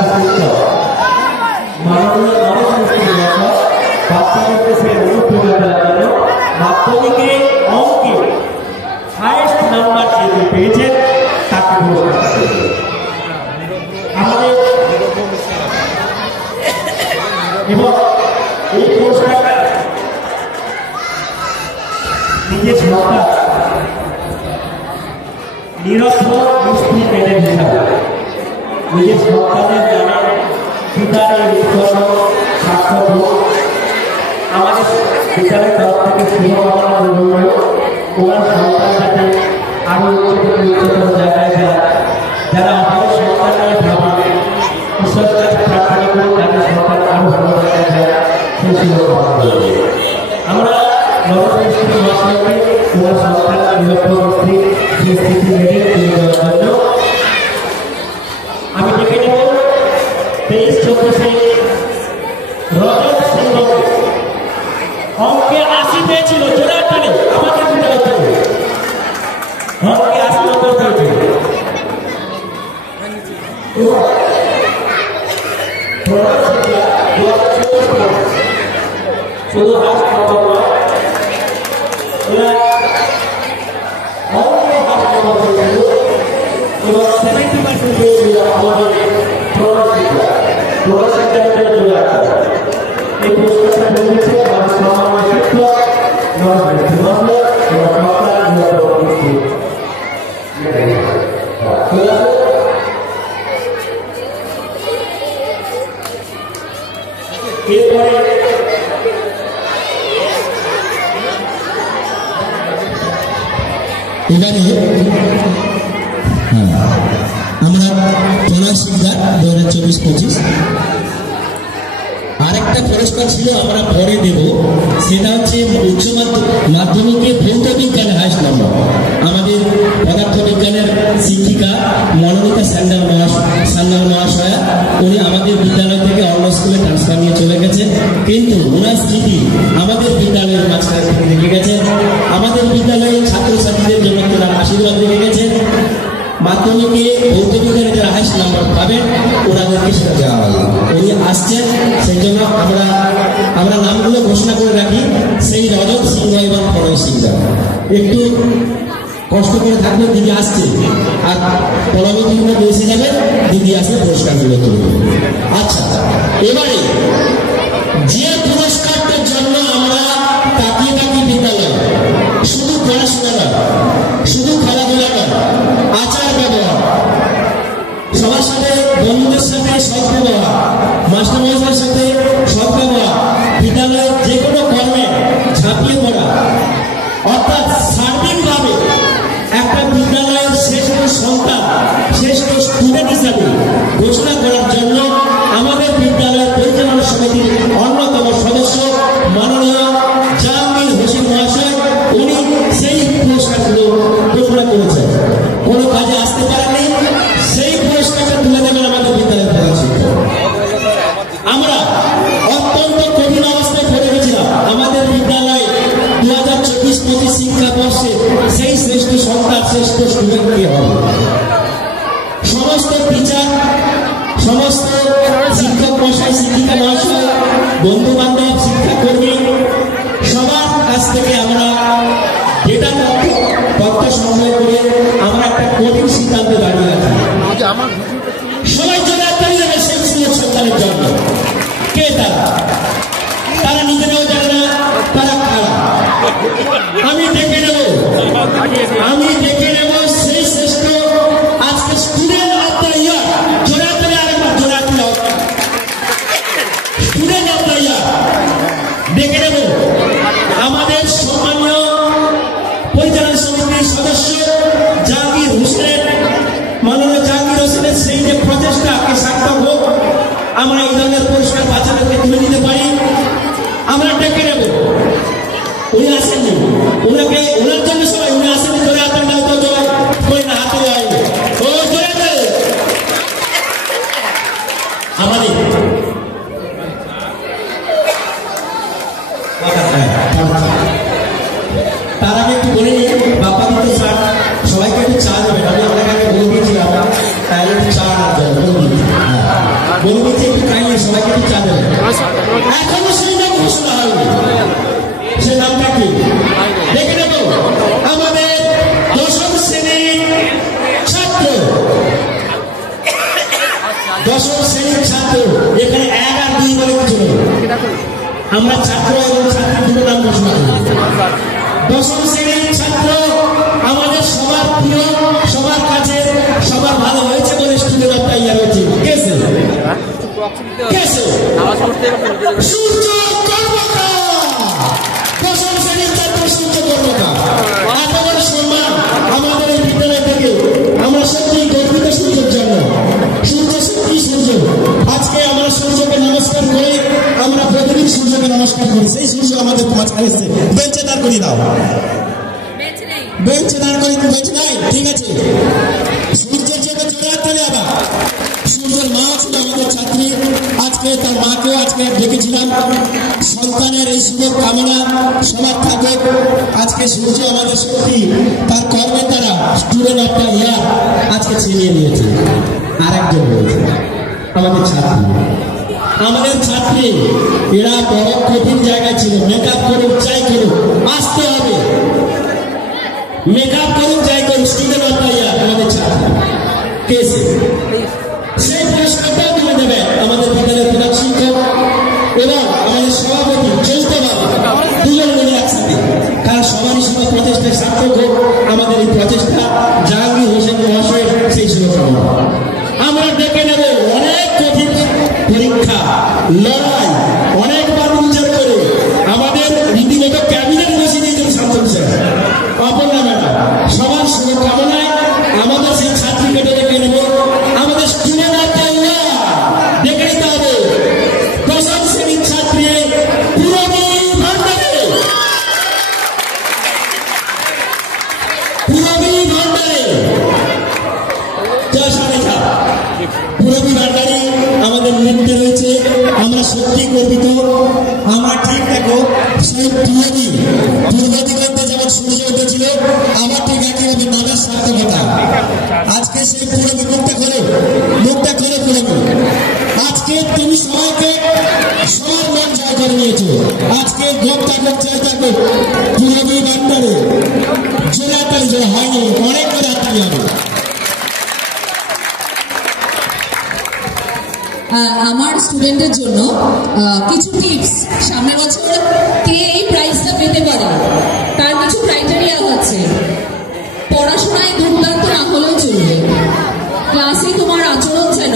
শাখা শিক্ষক মাননীয় নবসৃষ্টি লেখক বাচ্চাদেরকে সেই অনুপ্রেরণা দেওয়ার জন্য মাধ্যমিকে অঙ্কে হাইয়েস্ট নাম্বার যে পেয়েছেন তাকে পুরস্কার আমাদের এবং এই পুরস্কারটা নিজের সরকার নিরক্ষর মিষ্টি মেনে হিসাবে নিজের সন্তানের নামে পিতার বিতরণ স্বাক্ষর আমাদের বিদ্যালয়ের তরফ থেকে শুভকামনা রইল ওনার সন্তান যাতে আরো উচ্চতর জায়গায় যায় যারা আমাদের সন্তান নিয়ে ভাবে ঈশ্বরের কাছে প্রার্থনা করি তাদের সন্তান আরো ভালো জায়গায় যায় সেই শুভকামনা রইল। আমরা নবসৃষ্টি মহাশয়কে ওনার সন্তান নিরক্ষর স্মৃতি মেনে তুলে দেওয়ার জন্য আমি ডেকে নেব 23-24 রজত সিংহ অঙ্কে 80 পেয়েছিল জোড়ার টানে আমাদের বিদ্যালয় থেকে অঙ্কে 80 নম্বর পেয়েছিল শুধু হাত নম্বর নয় অঙ্কে হাত নম্বর পেয়েছিল এবং 70% পেয়েছিল আমাদের এই পুরস্কারটা পেয়েছে আমাদের সম্মানীয় শিক্ষক এবারে আমরা পড়াশোনা 2024-25 আরেকটা পুরস্কার ছিল আমরা পরে দেব, সেটা হচ্ছে উচ্চ মাধ্যমিকে ভৌত বিজ্ঞানে হাইস্ট নম্বর আমাদের পদার্থ বিজ্ঞানের শিক্ষিকা মনোনীতা স্যান্ডাল মহাশয়া উনি আমাদের বিদ্যালয় থেকে অন্য স্কুলে ট্রান্সফার নিয়ে চলে গেছে, কিন্তু ওনার স্মৃতি আমাদের বিদ্যালয়ের মাঝখানে রেখে গেছে। আমাদের বিদ্যালয়ের ছাত্রছাত্রীদের জন্য তারা আশীর্বাদ রেখে গেছে। মাধ্যমিকে ভৌত বিজ্ঞানে যারা হাইস্ট নাম্বার পাবেন ওনাদেরকে সেটা দেওয়া হবে। উনি আসছেন, সেই জন্য আমরা নামগুলো ঘোষণা করে রাখি। সেই রজত সিংহ এবং প্রণয় সিংহ একটু কষ্ট করে থাকবে, দিদি আসছে আর পরবর্তী এসে যাবে, দিদি আসলে পুরস্কারগুলো তুলবে। আচ্ছা, এবারে যে পুরস্কারটার জন্য আমরা তাকিয়ে থাকি বিদ্যালয়, শুধু পড়াশোনা নয়, শুধু খেলাধুলা নয়, আচার ব্যবহার, সবার সাথে বন্ধুদের সাথে সৎ ব্যবহার, মাস্টার মহাশয়ের সাথে সৎ ব্যবহার, বিদ্যালয়ের যে কোনো কর্মে ঝাঁপিয়ে পড়া, অর্থাৎ সার্বিকভাবে একটা বিদ্যালয়ের শ্রেষ্ঠ সন্তান, শ্রেষ্ঠ স্টুডেন্ট হিসাবে ঘোষণা করার জন্য আমাদের বিদ্যালয়ের পরিচালনা সমিতির অন্যতম সদস্য মাননীয় জাহাঙ্গীর হোসেন মহাশয় উনি সেই পুরস্কারগুলো ঘোষণা করেছেন। কোনো কাজে আসতে পারেনি, সেই পুরস্কারটা তুলে দেবেন আমাদের বিদ্যালয়ের প্রধান শিক্ষক। আমরা অত্যন্ত কঠিন অবস্থায় পড়ে গেছিলাম, আমাদের বিদ্যালয়ে 2024-25 শিক্ষাবর্ষে সেই শ্রেষ্ঠ সন্তান, শ্রেষ্ঠ স্টুডেন্ট কে হবে। সমস্ত টিচার, সমস্ত শিক্ষক মহাশয়, শিক্ষিকা মহাশয়, বন্ধু বান্ধব, শিক্ষাকর্মী সবার কাছ থেকে আমরা ডেটা তথ্য সংগ্রহ করে আমরা একটা কঠিন সিদ্ধান্তে দাঁড়িয়ে আছি। সবাই জন্য একটাই যাবে সেই সন্তানের জন্য। কে তারা? তারা নিজেরাও জানে না তারা খারাপ। আমি ডেকে নেব সেই শ্রেষ্ঠ আজকে স্টুডেন্ট অফ দ্য ইয়ার, জোড়া তুলে আরেকবার জোড়া তুলে স্টুডেন্ট অফ দ্য ইয়ার ডেকে নেব আমাদের সম্মানীয় পরিচালনা সমিতির সদস্য জাহাঙ্গীর হোসেন, মাননীয় জাহাঙ্গীর হোসেনের সেই যে প্রচেষ্টাকে সার্থক হোক, আমরা এই ধরনের পুরস্কার বাচ্চাদেরকে তুলে দিতে পারি। আমরা ডেকে নেব, উনি আসেননি, ওনার জন্য সবাই উনি আসেননি, ধরে আপনার আমরা ছাত্র এবং ছাত্রী দুটো নাম ঘোষণা করি। দশম শ্রেণীর ছাত্র আমাদের সবার প্রিয়, সবার কাছে, সবার ভালো হয়েছে বলে স্টুডেন্ট অফ দ্য ইয়ার হয়েছে কেসে সূর্য কর্মকার। দশম শ্রেণীর ছাত্র সূর্য কর্মকার। এত বড় সম্মান আমাদের এই বিদ্যালয় থেকে, আমরা সত্যি গর্বিত সূর্যের জন্য। সূর্য সত্যি সূর্য। আজকে আমরা সূর্যকে নমস্কার করে, আমরা প্রতিদিন সূর্যকে নমস্কার করি। সেই সূর্য আমাদের মাঝখানে এসছে। বেঞ্চে দাঁড় করিয়ে দাও, বেঞ্চে দাঁড় করিয়ে, বেঞ্চ নাই, ঠিক আছে। সূর্যের জন্য জোরে হাত তালি আবার। সূর্যের মা ছিল আমাদের ছাত্রী, আজকে তার মাকেও আজকে ডেকেছিলাম। সন্তানের এই শুভ কামনা সবার থাকে। আজকে সূর্য আমাদের সত্যি তার কর্মের দ্বারা স্টুডেন্ট অফ দ্য ইয়ার আজকে ছিনিয়ে নিয়েছে। আরেকজন রয়েছে আমাদের ছাত্রী, আমাদের ছাত্রী। এরা বড় কঠিন জায়গায় ছিল। মেকআপ করুক যাই করুক আসতে হবে, মেকআপ করুক যাই করুক, স্টুডেন্ট অফ দ্য ইয়ার আমাদের ছাত্রী কেসে। সেই পুরস্কারটাও তুলে দেবে আমাদের বিদ্যালয়ের প্রধান শিক্ষক এবং আমাদের সভাপতি যৌথভাবে দুজন মিলে একসাথে। কারণ সবারই শুভ প্রচেষ্টায় সার্থক হোক আমাদের এই প্রচেষ্টা। জাহাঙ্গীর হোসেন মহাশয়ের সেই শুভকামনা। আমরা ডেকে নেব অনেক কঠিন পরীক্ষা, লড়াই, অনেকবার বিচার করে আমাদের রীতিমতো ক্যাবিনেট বসিয়ে দিয়েছেন শান্তনু স্যার, অপর্ণা ম্যাডাম। সবার শুভকামনায় আমাদের সেই ছাত্রীকে ডেকে নেব। আমাদের স্টুডেন্ট অফ দ্য ইয়ার ডেকে নিতে হবে দশম শ্রেণীর ছাত্রী পূরবী ভান্ডারে। পূরবী ভান্ডারে পূরবী ভান্ডারী আমাদের নৃত্যে রয়েছে। আমরা সত্যি গর্বিত। আমরা ঠিক দেখো সেই পূরবী পূর্ব দিগন্তে যেমন সূর্য উঠেছিল, আবার ঠিক একইভাবে নামের সার্থকতা। আজকে সেই পূরবী মুক্তা করে পূরবী। আজকে তুমি সবাইকে সবার মন জয় করে নিয়েছো। আজকে গোপটা থাকবে পূরবী ভান্ডারে। জোড়াতালি জোড়া হয়নি, অনেক করে হাততালি হবে। আমার স্টুডেন্টদের জন্য কিছু টিপস। সামনের বছর কে এই প্রাইজটা পেতে পারে তার কিছু ক্রাইটেরিয়া হচ্ছে, পড়াশোনায় দুর্দান্ত না হলেও চলবে, ক্লাসে তোমার আচরণ যেন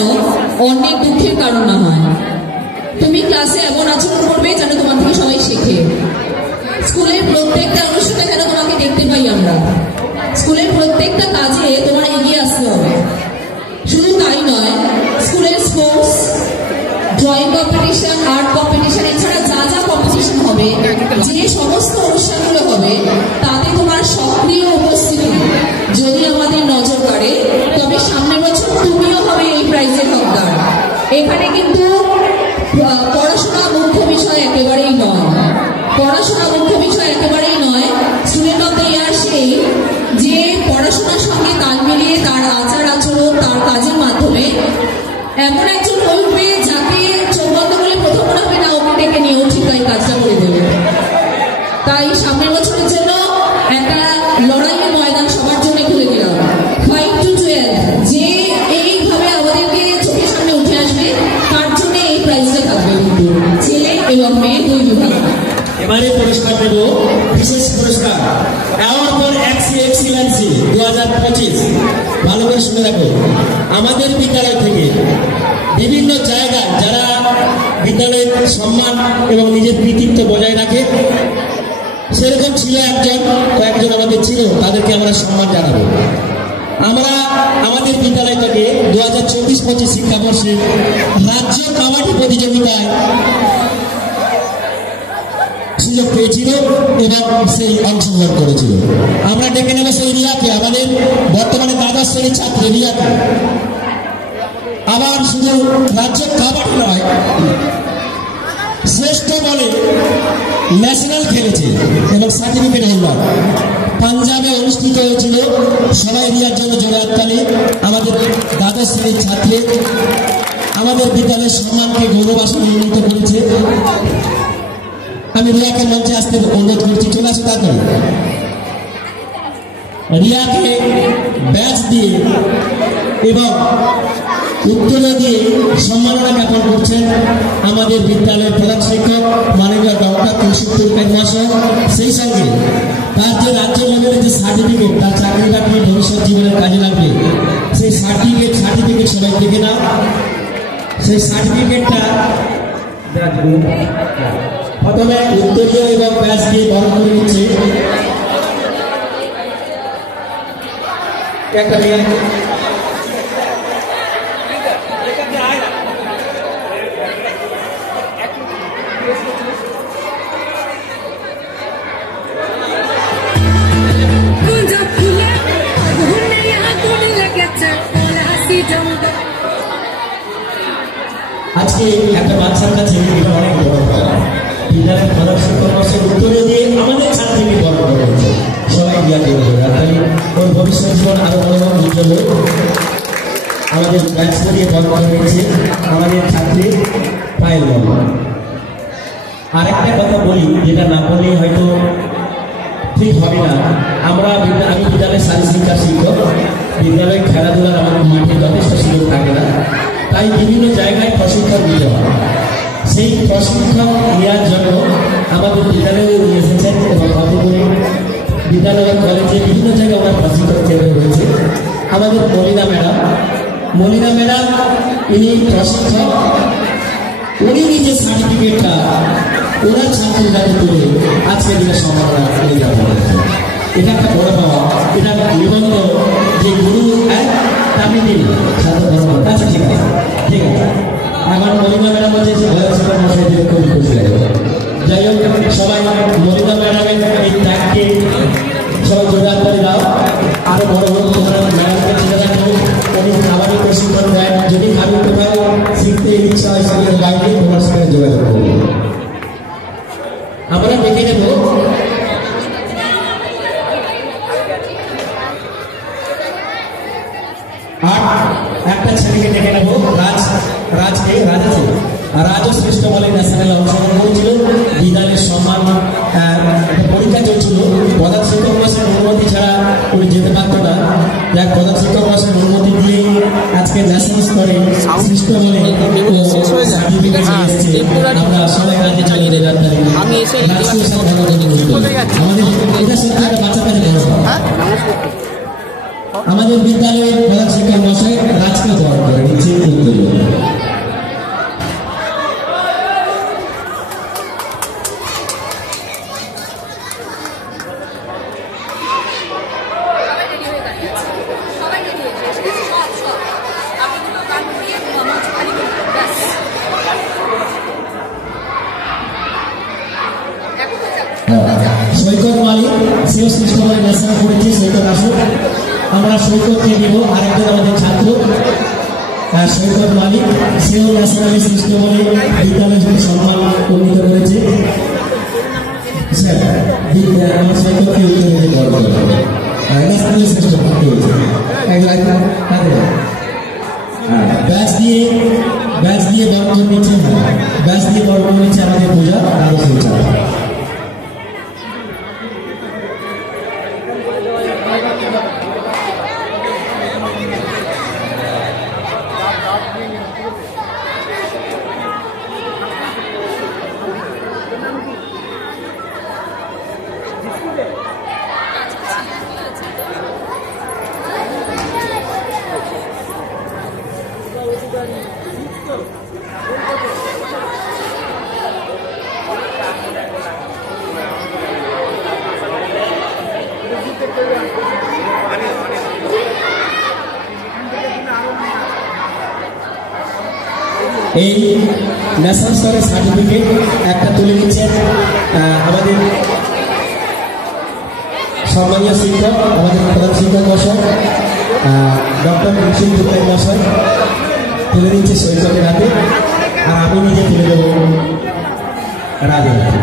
অনেক দুঃখের কারণ না হয়, তুমি ক্লাসে এমন আচরণ করবে যেন তোমার থেকে সবাই শেখে, স্কুলের প্রত্যেকটা অনুষ্ঠানে যেন তোমাকে দেখতে পাই আমরা, স্কুলের প্রত্যেকটা কাজে তোমার এগিয়ে আসতে হবে। শুধু তাই নয়, স্কুলের sports, drawing competition, art competition, এছাড়া যা যা কম্পিটিশন হবে, যে সমস্ত অনুষ্ঠানগুলো হবে, তাতে তোমার সক্রিয় উপস্থিতি যদি আমাদের নজর কাড়ে, তবে সামনের বছর তুমিও হবে এই প্রাইজের হকদার। এখানে কিন্তু পড়াশোনা মুখ্য বিষয় একেবারেই নয়, পড়াশোনা মুখ্য বিষয় একেবারেই নয়। স্টুডেন্ট অফ দ্য ইয়ার সেই যে পড়াশোনার সঙ্গে তাল মিলিয়ে তার আচার আচরণ, তার কাজের মাধ্যমে এমন একজন উঠবে যাকে চোখ বন্ধ করলে প্রথম মনে হবে না ওকে ডেকে নিয়ে ও ঠিক তাই কাজটা করে দেবে। তাই সামনের বছরের জন্য একটা লড়াইয়ের ময়দান সবার জন্য খুলে দিলাম। 5 to 12 যে এইভাবে আমাদেরকে চোখের সামনে উঠে আসবে তার জন্য এই প্রাইজটা থাকবে কিন্তু ছেলে এবং মেয়ে দুই বিভাগ। এবারে পুরস্কার দেব বিশেষ পুরস্কার অ্যাওয়ার্ড ফর এক্সিলেন্সি 2025। ভালো করে শুনে রাখো, আমাদের বিদ্যালয় থেকে বিভিন্ন জায়গায় যারা বিদ্যালয়ের সম্মান এবং নিজের কৃতিত্ব বজায় রাখে, সেরকম ছিল কয়েকজন আমাদের ছিল, তাদেরকে আমরা সম্মান জানাবো। আমরা আমাদের বিদ্যালয় থেকে 2024-25 শিক্ষাবর্ষে রাজ্য কাবাডি প্রতিযোগিতায় সুযোগ পেয়েছিল এবং সেই অংশগ্রহণ করেছিল। আমরা ডেকে নেব সেই রিয়াকে, আমাদের বর্তমানে দ্বাদশ শ্রেণীর ছাত্র রিয়াকে। আবার শুধু রাজ্য কাবাডি নয়, শ্রেষ্ঠ বলে ন্যাশনাল খেলেছে এবং সার্টিফিকেট হোল্ডার। পাঞ্জাবে অনুষ্ঠিত হয়েছিল। সবাই রিয়ার জন্য জোরে হাততালি। আমাদের দ্বাদশ শ্রেণীর ছাত্রী আমাদের বিদ্যালয়ের সম্মানকে গৌরবাসনে উন্নীত করেছে। আমি রিয়াকে মঞ্চে আসতে অনুরোধ করছি, চলে আসো তাড়াতাড়ি। রিয়াকে ব্যাচ দিয়ে এবং উত্তর দিয়ে সম্মাননা জ্ঞাপন করছেন আমাদের বিদ্যালয়ের প্রধান শিক্ষক মাননীয় ডক্টর কৌশিক তুর্কাই মহাশয়। সেই সঙ্গে তার যে রাজ্য লেভেলের যে সার্টিফিকেট, তার চাকরি বাকরি ভবিষ্যৎ জীবনের কাজে লাগবে, সেই সার্টিফিকেট সবাই দেখে নাও। সেই সার্টিফিকেটটা প্রথমে উত্তরীয় এবং ব্যাচ দিয়ে বরণ করে নিচ্ছে একটা মেয়ে। আজকে একটা বাচ্চার কাছে এটা অনেক বড় পাওয়া। বিদ্যালয়ের প্রধান শিক্ষক মহাশয় উত্তরে দিয়ে আমাদের ছাত্রীকে বড় করেছে, সবাই দিয়া করবে। তাই ওর ভবিষ্যৎ জীবন আরো বড় উজ্জ্বল আমাদের ব্যাচ দিয়ে বড় করেছে আমাদের ছাত্রী পায়েল বাবা। আর একটা কথা বলি, যেটা না বললে হয়তো ঠিক হবে না। আমি বিদ্যালয়ের শারীরিক শিক্ষা শিক্ষক। বিদ্যালয়ে খেলাধুলার আমাদের মাঠে যথেষ্ট সুযোগ থাকে না, তাই বিভিন্ন জায়গায় প্রশিক্ষণ দিতে হয়। সেই প্রশিক্ষণ নেওয়ার জন্য আমাদের বিদ্যালয়ে নিয়ে এসেছেন এবং কতগুলি বিদ্যালয় কলেজে বিভিন্ন জায়গায় ওনার প্রশিক্ষণ কেন্দ্র রয়েছে। আমাদের মলিনা ম্যাডাম ইনি প্রশিক্ষক। উনি নিজের সার্টিফিকেটটা ওনার ছাত্রের কাছে তুলে আজকে দিনে সম্মাননা করে যাবেন। এটা একটা বড় পাওয়া। এটা নিবন্ধ যে গুরু আপনি দিন ছাত্র বড়। আচ্ছা ঠিক আছে, ঠিক আছে। আমার মলিনা ম্যাডাম বলছে মশাই দিলে খুবই খুশি লাগবে। যাই হোক, সবাই মলিনা ম্যাডামের এই ত্যাগকে সবাই জোরদার করে দাও। আরো বড় বড় তোমরা ম্যাডামকে চিনে রাখো। উনি খাবারের প্রশিক্ষণ দেয়। যদি আমি কোথাও শিখতে ইচ্ছা হয় সেখানে বাইরে তোমার সঙ্গে যোগাযোগ করবো। আমরা দেখে নেব আর একটা ছেলেকে দেখে নেব, রাজও শ্রেষ্ঠ বলে ন্যাশনাল অংশগ্রহণ করেছিল। বিদ্যালয়ের সম্মান পরীক্ষা চলছিল। প্রধান শিক্ষক মহাশয়ের অনুমতি ছাড়া উনি যেতে পারতো না। যাক, প্রধান শিক্ষক মহাশয়ের অনুমতি দিয়ে আজকে ন্যাশনাল স্তরে শ্রেষ্ঠ বলে সার্টিফিকেট নিয়ে এসেছে। আমরা সবাই রাজ্যে চলে যেতে পারি। আমাদের এটা সত্যি একটা বাচ্চার কাছে আমাদের বিদ্যালয়ের প্রধান শিক্ষক মহাশয় রাজকে দেওয়ার করে নিচ্ছে। সৈকত মালিক, সেও সৃষ্ট বলে ন্যাশনাল করেছে। সৈকত আসুক, আমরা সৈকতকে দিব। আরেকজন আমাদের ছাত্র সৈকত মালিক, সেও ন্যাশনালে সৃষ্ট বলে বিদ্যালয়ের সম্মান উন্নীত করেছে। আমার সৈকতকে উত্তরে গর্ব করে ন্যাশনালে শ্রেষ্ঠ প্রাপ্তি হয়েছে। ব্যাচ দিয়ে বর্ণ নিচ্ছে আমাদের পূজা আরো সঞ্চার। এই ন্যাশনাল স্তরের সার্টিফিকেট একটা তুলে নিচ্ছেন আমাদের সম্মানীয় শিক্ষক, আমাদের প্রধান শিক্ষক মহাশয় ডক্টর কৌশিক তুর্কাই মহাশয় তুলে দিচ্ছে সৈকতের হাতে। আর আমি নিজে তুলে দেবো রাজের হাতে।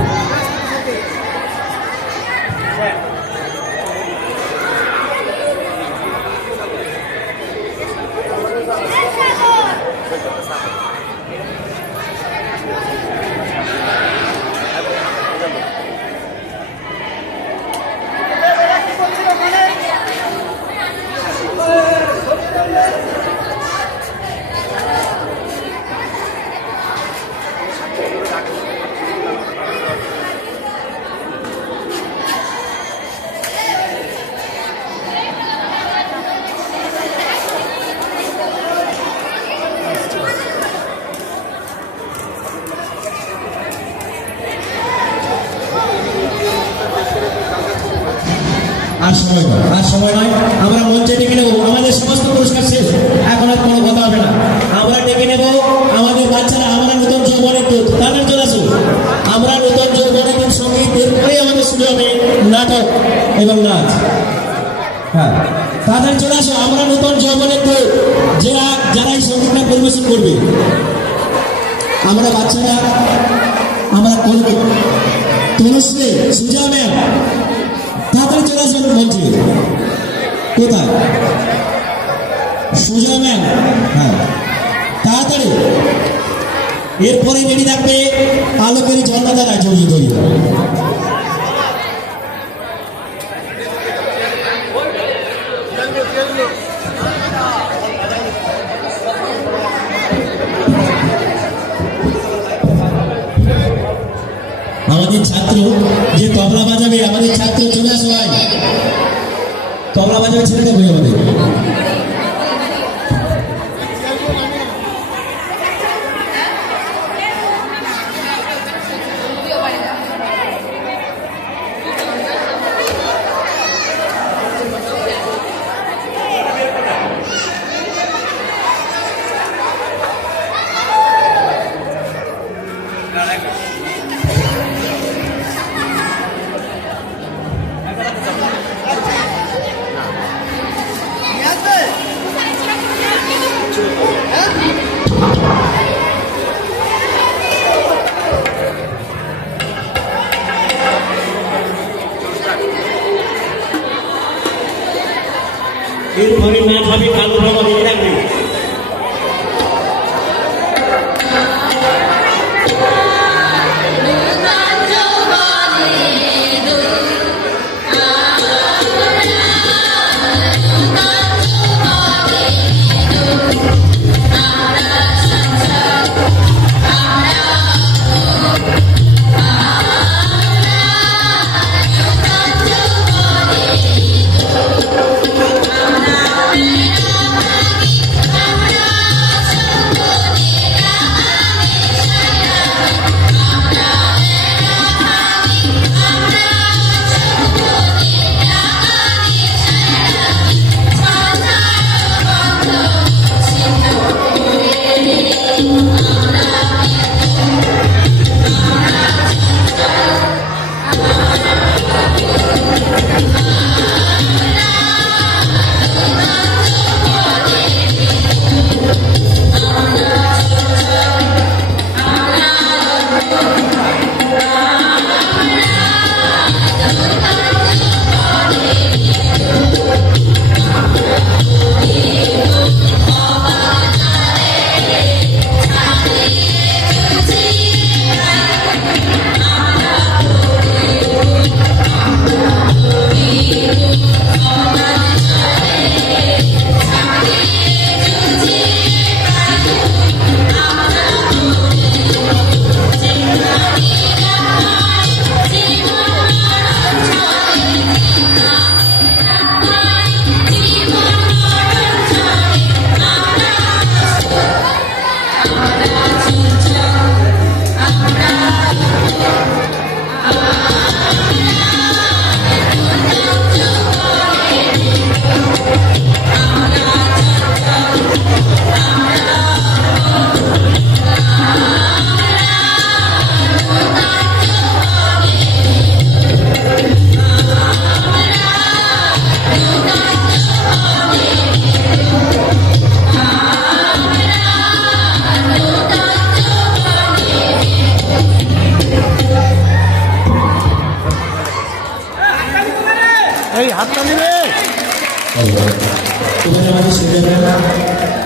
সময় নয়, আর সময় নয়। আমরা মঞ্চে ডেকে নেবো, আমাদের সমস্ত পুরস্কার শেষ, এখন আর কোনো কথা হবে না। আমরা ডেকে নেবো আমাদের বাচ্চারা, আমরা নতুন যৌবনের দূত, তাদের চলে আসুন। আমরা নতুন যৌবনের দূত সঙ্গীত, এরপরেই আমাদের শুরু হবে নাটক এবং নাচ। হ্যাঁ, তাদের চলে আসো, আমরা নতুন যৌবনের দূত, যারা এই সঙ্গীতটা পরিবেশন করবে। আমরা বাচ্চারা, আমরা তনুশ্রী, সুজা ম্যাম, তাড়াতাড়ি চলে আসবেন মঞ্চে। কোথায় সুজা ম্যাম? হ্যাঁ, তাড়াতাড়ি। এরপরে রেডি থাকবে আলোকের ঝর্ণাদারা জড়িয়ে ধরিয়ে। আমাদের ছাত্র যে তবলা বাজাবে, আমাদের ছাত্র চলে আসো ভাই, তবলা বাজাবে ছেলেটা বই আমাদের। এরপরে নাচ হবে কালো রঙ রেডি থাকবে।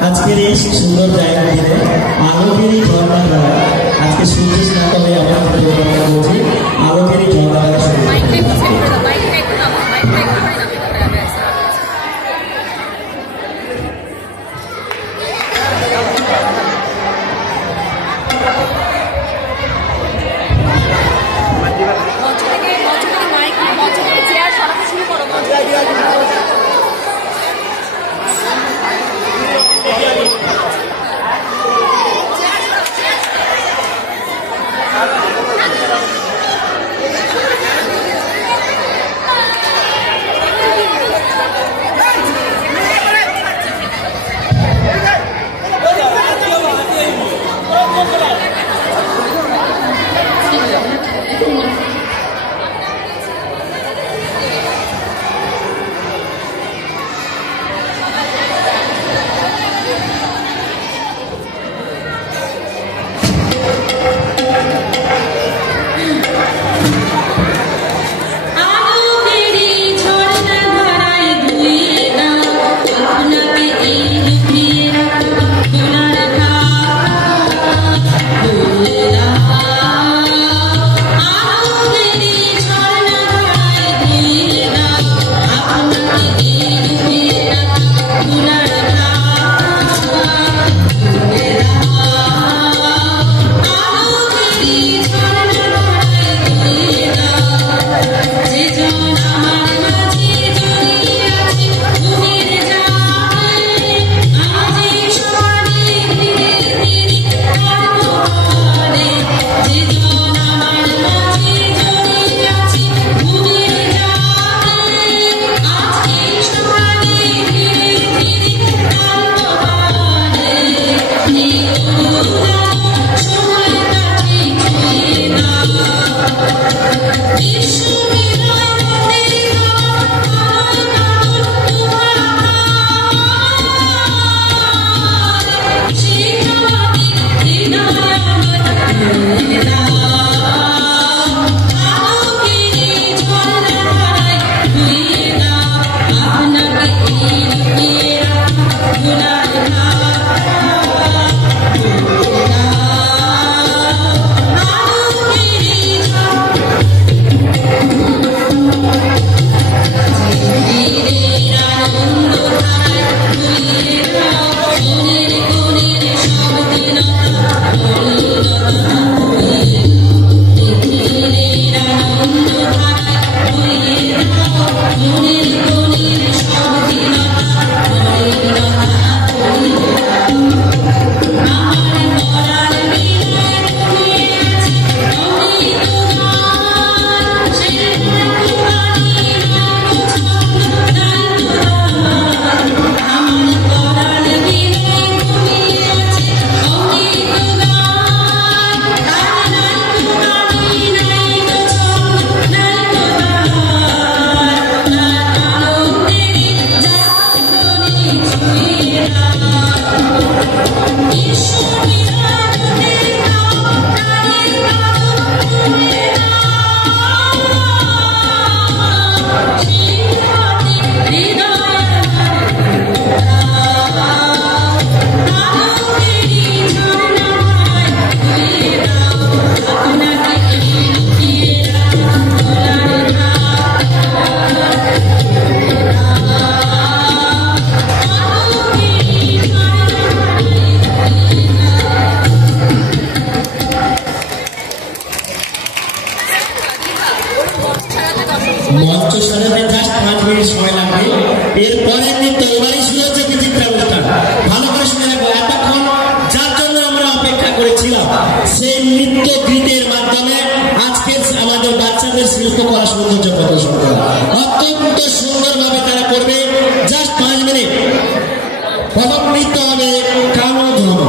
আজকের এই সুন্দর জায়গা থেকে আলোকের এই ঝর্ণা দ্বারা আজকে সূর্য স্নাত হয়ে আমরা বলছি আলোকের এই ঝর্ণা দ্বারা মঞ্চ সাজাতে জাস্ট 5 মিনিট সময় লাগবে। এরপরে নৃত্য এবারই শুরু হচ্ছে বিচিত্রা অনুষ্ঠান। ভালো করে শুনে রাখবো, এতক্ষণ যার জন্য আমরা অপেক্ষা করেছিলাম সেই নৃত্য গীতের মাধ্যমে আজকে আমাদের বাচ্চাদের শিল্পকলা সৌন্দর্য প্রদর্শন করা অত্যন্ত সুন্দরভাবে তারা করবে। Just 5 minute. প্রথম নৃত্য হবে কানু ধনু।